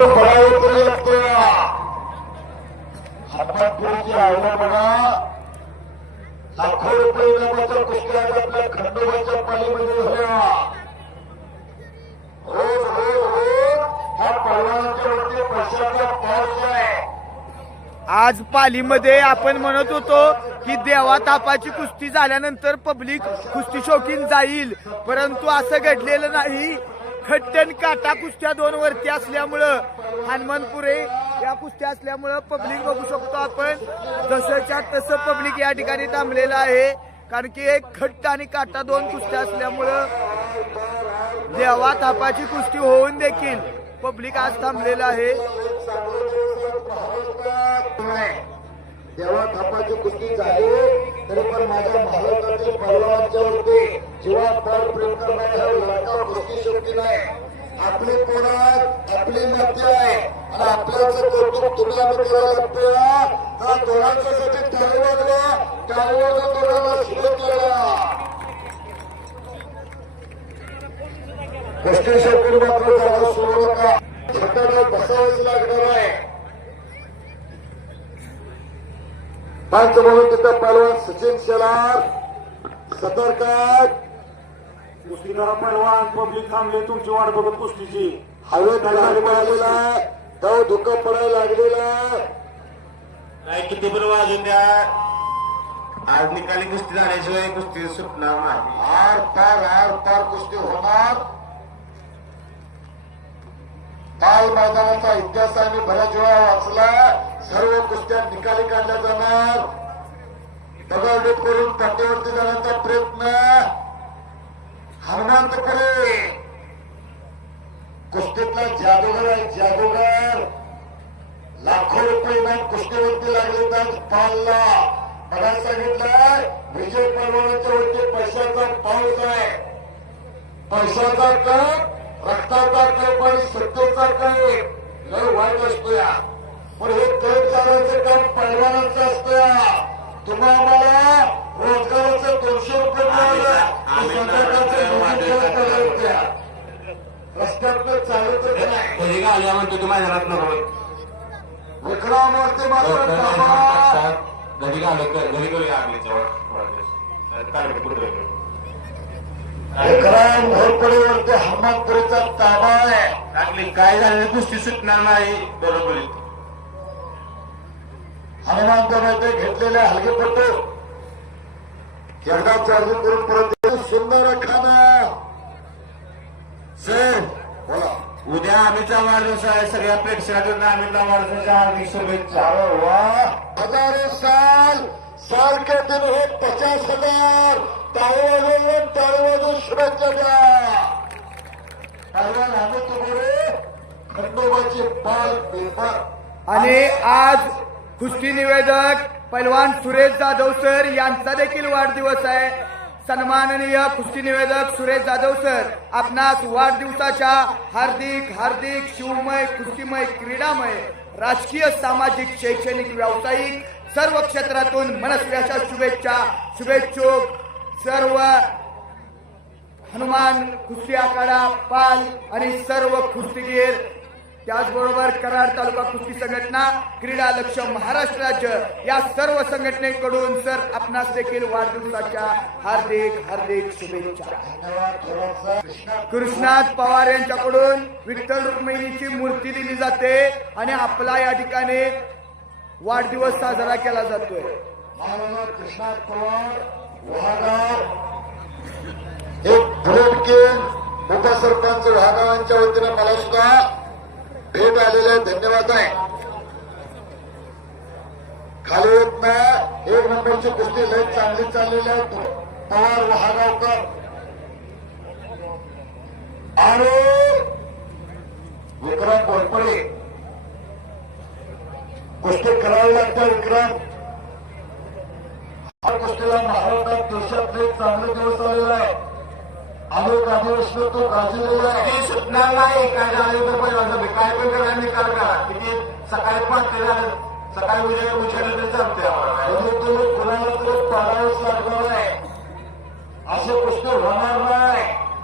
हनुमानपुरीची आव्हान बघा, लाखो रुपये इनामाच्या कुस्त्या आपल्या खंडोबाच्या पालीमध्ये झाल्या. रोज रोज रोज ह्या पैलवानांच्या वरती पैशाचा पाऊस आहे. आज पालीमध्ये आपण म्हणत होतो की देवा तापाची कुस्ती झाल्यानंतर पब्लिक कुस्ती शौकीन जाईल, परंतु असं घडलेलं नाही. खट्टन काटा कुस्त्या दोन वरती असल्यामुळं, हनुमानपुरे या कुस्त्या असल्यामुळं पब्लिक बघू शकतो आपण जसंच्या तसं पब्लिक या ठिकाणी थांबलेलं आहे. कारण की एक खट्ट आणि काटा दोन कुस्त्या असल्यामुळं देवा तापाची कुस्ती होऊन देखील पब्लिक आज थांबलेलं आहे. देवा थापाची कुस्ती झाली तरी पण माझ्या महाराष्ट्रातील पैलवानांच्या वरती जीवापाड प्रेम करणारा लढका कुस्ती शौकीन आहे. आपली पोरात आपली माती आहे आणि आपल्याचं कौतुक तुम्ही आम्ही करायला लागतोय. त्या दोघांच्यासाठी टाळी वाजवा, टाळी वाजवा, दोघांना सुरू केला. कुस्ती शौकीन मात्र जागा सोडू नका, छोट्याला बसावंच लागणार आहे. पंच म्हणून तिथं पैलवान सचिन शेलार सतर्क आहेत. कुस्तीदार पैलवान पब्लिक थांबले तुमची वाट बघत कुस्तीची. हवे खाली पडलेला आहे, दव धुकं पडायला लागलेला आहे. नाही किती पण वाजून द्या, आज निकाली कुस्ती झाल्याशिवाय कुस्ती सुटणार नाही. आर पार कुस्ती होणार. काल मैदानाचा इतिहास आम्ही बऱ्याच वेळा वाचला. सर्व कुस्त्या निकाली काढल्या जाणार. दगडूट करून पट्टीवरती जाण्याचा प्रयत्न. हनुमंतपुरे कुस्तीतला जादूगर आहे, जादूगर. लाखो रुपये इनाम कुस्तीवरती लागले तर पालला. मला सांगितलं विजय पैलवानाच्या वरती पैशाचा पाऊस आहे. पैशाचा कप, रक्ताचा कप आणि सत्तेचा कप लय वाईट असतो या. पण हे कप चालायचं काम पैलवानाचं असतं या. तुम्हा आम्हाला रोजगाराचे 200 रुपये मिळाले, रस्त्यातलं चालतच नाही. घरी आल्या म्हणतो तू माझ्या घरात नको. विक्रमवरती मात्र घरी आलो घरी करूया आपल्याच्या विक्रम घोरपडीवरती हनुमानपुरीचा ताबा आहे. टाकली काय झालं कुस्ती सुटणार नाही. बरोबर हनुमानच्या घेतलेल्या हलगेपट्टू एकदा चार्जिंग करून परत सुंदर खाना. सर बोला. उद्या आम्हीचा वाढदिवस आहे. सगळ्या प्रेक्षकांना आम्हीचा वाढदिवसाच्या हार्दिक शुभेच्छा. वा हजारो साल के दिन हे 50,000 टाळी शुभेच्छा द्या. पैलवान आम्ही तुम्ही खंडोबाची पाल पेपर. आणि आज कुस्ती निवेदक पैलवान सुरेश जाधव सर यांचा देखील वाढदिवस आहे. सन्माननीय कुस्ती निवेदक सुरेश जाधव सर, आपणास वाढदिवसाच्या हार्दिक हार्दिक शिवमय, कुस्तीमय, क्रीडामय, राजकीय, सामाजिक, शैक्षणिक, व्यावसायिक सर्व क्षेत्रातून मनस्वी अशा शुभेच्छा. शुभेच्छुक सर्व हनुमान कुस्ती आखाडा पाल आणि सर्व कुस्तीगीर, त्याचबरोबर कराड तालुका कुस्ती संघटना, क्रीडा लक्ष महाराष्ट्र राज्य या सर्व संघटनेकडून सर आपणास देखील वाढदिवसाच्या हार्दिक हार्दिक शुभेच्छा. कृष्णात पवार यांच्याकडून विठ्ठल रुक्मिणीची मूर्ती दिली जाते आणि आपला या ठिकाणी वाढदिवस साजरा केला जातोय. कृष्णात पवार वहागाव एक बुलेट किंग उपसरपंच वहागावांच्या वतीनं मला सुद्धा भेट आलेले धन्यवाद आहे. खाली येत नाही. एक नंबरची कुस्ती लय चांगली चाललेली आहे. पवार वहागावकर आणि विक्रम घोरपडे कुस्ती करावी लागते. विक्रम हा कुस्तीला महाराष्ट्रात देशात एक चांगले दिवस आलेला आहे. अनेक अधिवेशन तो गाजलेला आहे. सुटणार नाही. काय झालं तर पहिल्यांदा काय पण करा निकाल करा. किती सकाळी 5 झालं, सकाळी उद्या उचललं तर चालते. कुणाला तरी पाडावंच लागणार आहे. असे कुस्ती होणार नाही.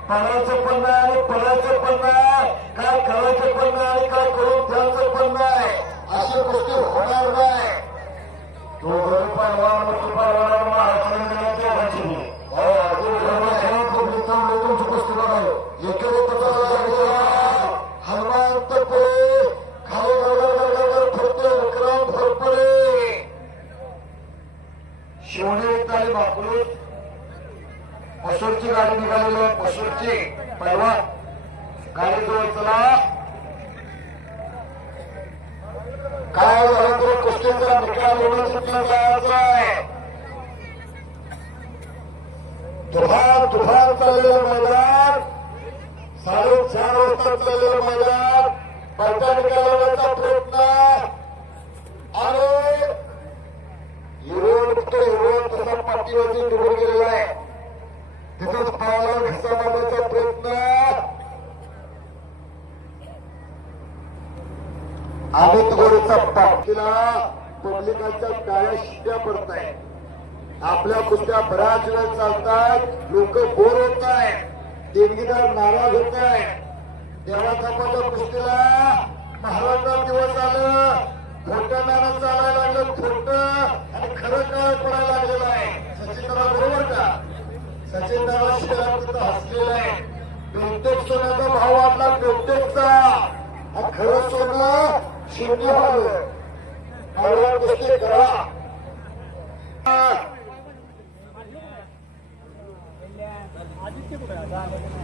पडायचं पण नाही आणि पडायचं पण नाही. काय करायचं पण नाही आणि काय करून हनुमंतपुरे खाली गडगड फिरते विक्रम घोरपडे शिवणे आणि बापरूत मसूरची गाडी निघालेली आहे. मसूरची पैलवान गाडी जवळ चला. काय झालं तरी कुस्तीचा निकाल एवढं सुटला जायचा आहे. तुफान चाललेलं मैदान 4:30 वाजता चाललेलं मैदान पहिल्या निकालाचा प्रयत्न आणि युरोप तसा पाठीवरती निघून गेलेला आहे. तिथंच पायाला घसा मारण्याचा प्रयत्न अमित गोरेचा पाठीला पब्लिकांच्या टाळ्या शिट्ट्या पडत आहेत. आपल्या कुस्त्या बऱ्याच वेळ चालतात. लोक बोर होत आहेत. देणगीदार नाराज होत आहेत. देवाथापाच्या कुस्तीला महाराष्ट्रात दिवस आलं. खोटं नाणं चालायला लागलं. खोटं आणि खरं काय पडायला लागलेलं आहे. सचिन दादा बरोबर का? सचिन दादा शहरात हसलेला आहे. प्रत्येक सोन्याचा भाव वाढला. प्रत्येकचा खरं सोनं शून्य झालं. मला कुस्ती करा.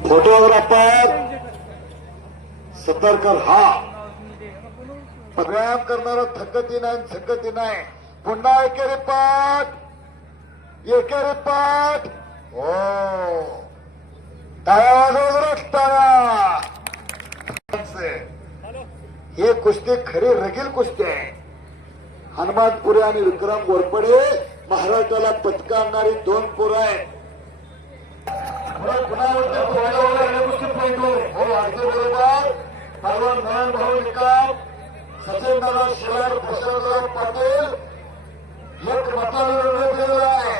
फोटोग्राफर सतर्क हा व्यायाम करणारा थकती नाही थकती नाही. पुन्हा एकेरी पाठ हो टाळ्या वाजवत टाळ्या. ही कुस्ती खरी रगील कुस्ती आहे. हनुमानपुरे आणि विक्रम घोरपडे महाराष्ट्राला पदक आणणारी 2 पोरं आहेत. भाऊ निकाल सचिन दादा शिवार भूषणराव पाटील एक मताला दिलेला आहे.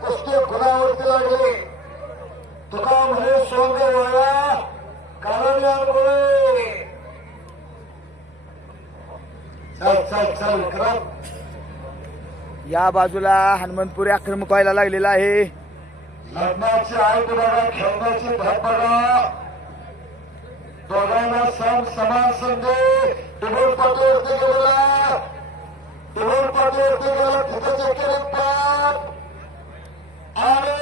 कुस्ती गुणावरती लागली. तुका म्हणे सोंगे वाया कारण चल विक्रम. या बाजूला हनुमंतपुरे आक्रमक व्हायला लागलेला आहे. लग्नाची आयत बघा, खेळण्याची धप बघा. दोघांना समान संधी. टिबूर पाटीवरती गेलेला. तिथेच एकेरी पाठ आणि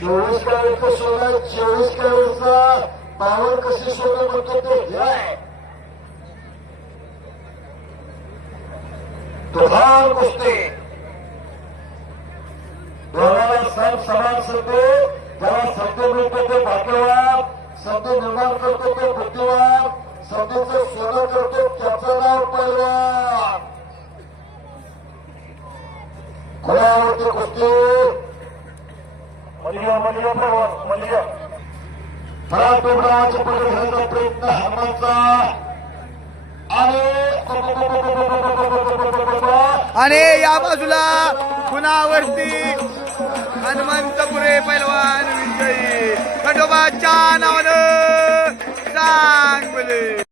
24 कॅरेटचं सोनं 24 कॅरेटचा पावर कशी सोनं म्हणतो ते हे आहे. तुफान कुस्ती. दोघांना समान संधी. ज्याला संधी मिळतो ते भाग्यवान. संधी निर्माण करतो ते बुद्धिवान. संधीचं सोनं करतो त्याचं नाव पैलवान. खुल्यावरती कुस्ती फळा टोपडावाच्या पुढे घेण्याचा प्रयत्न हनुमानचा आणि या बाजूला खुनावरती हनुमंतपुरे पैलवान विजयी. खंडोबाच्या नावानं सांग बोले.